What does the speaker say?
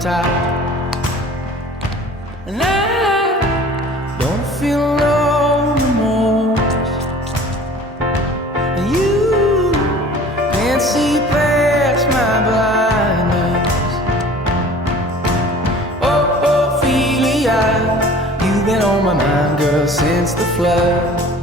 top. And I don't feel no remorse. And you can't see past my blindness. Oh, Ophelia, you've been on my mind, girl, since the flood.